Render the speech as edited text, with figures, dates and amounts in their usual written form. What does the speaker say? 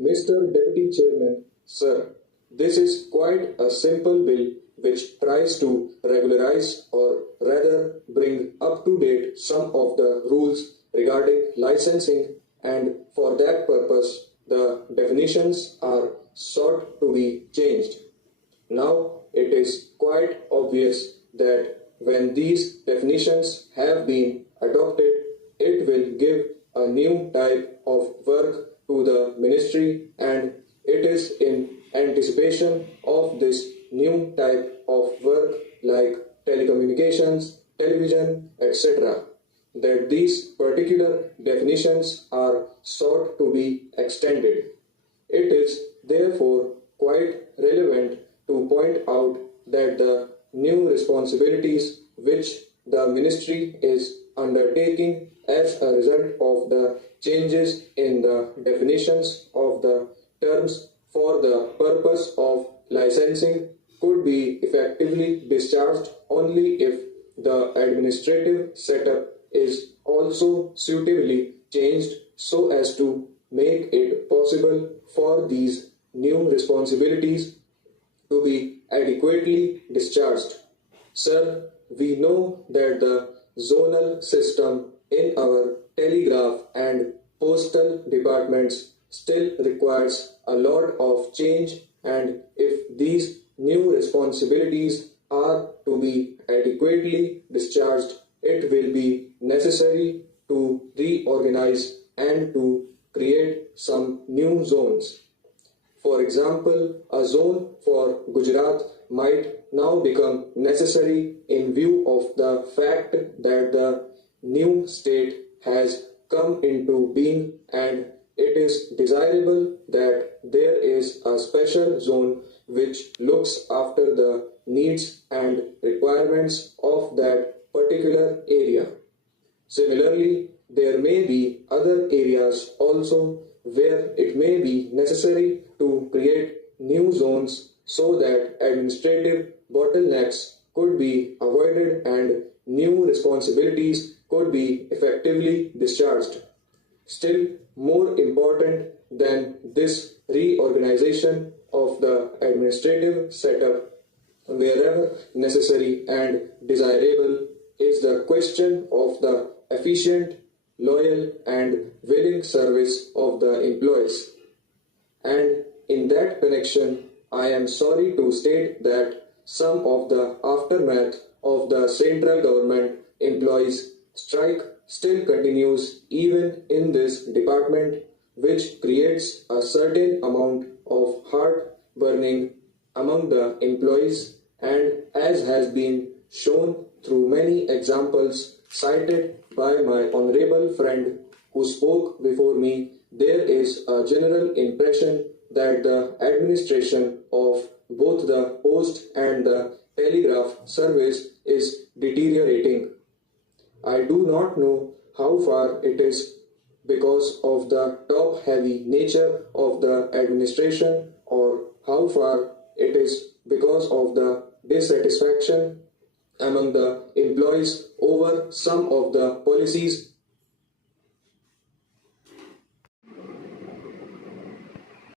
Mr. Deputy Chairman, sir, this is quite a simple bill which tries to regularize or rather bring up to date some of the rules regarding licensing, and for that purpose the definitions are sought to be changed. Now it is quite obvious that when these definitions have been adopted, it will give a new type of work to the ministry, and it is in anticipation of this new type of work like telecommunications, television, etc., that these particular definitions are sought to be extended. It is therefore quite relevant to point out that the new responsibilities which the ministry is undertaking as a result of the changes in the definitions of the terms for the purpose of licensing could be effectively discharged only if the administrative setup is also suitably changed so as to make it possible for these new responsibilities to be adequately discharged. Sir, we know that the zonal system in our telegraph and postal departments still requires a lot of change, and if these new responsibilities are to be adequately discharged, it will be necessary to reorganize and to create some new zones. For example, a zone for Gujarat might now become necessary in view of the fact that the new state has come into being, and it is desirable that there is a special zone which looks after the needs and requirements of that particular area. Similarly, there may be other areas also where it may be necessary to create new zones so that administrative bottlenecks could be avoided and new responsibilities could be effectively discharged. Still more important than this reorganization of the administrative setup wherever necessary and desirable is the question of the efficient, loyal, and willing service of the employees. And in that connection, I am sorry to state that some of the aftermath of the central government employees strike still continues even in this department, which creates a certain amount of heart-burning among the employees, and as has been shown through many examples cited by my honorable friend who spoke before me, there is a general impression that the administration of both the post and the telegraph service is deteriorating. I do not know how far it is because of the top-heavy nature of the administration, or how far it is because of the dissatisfaction among the employees over some of the policies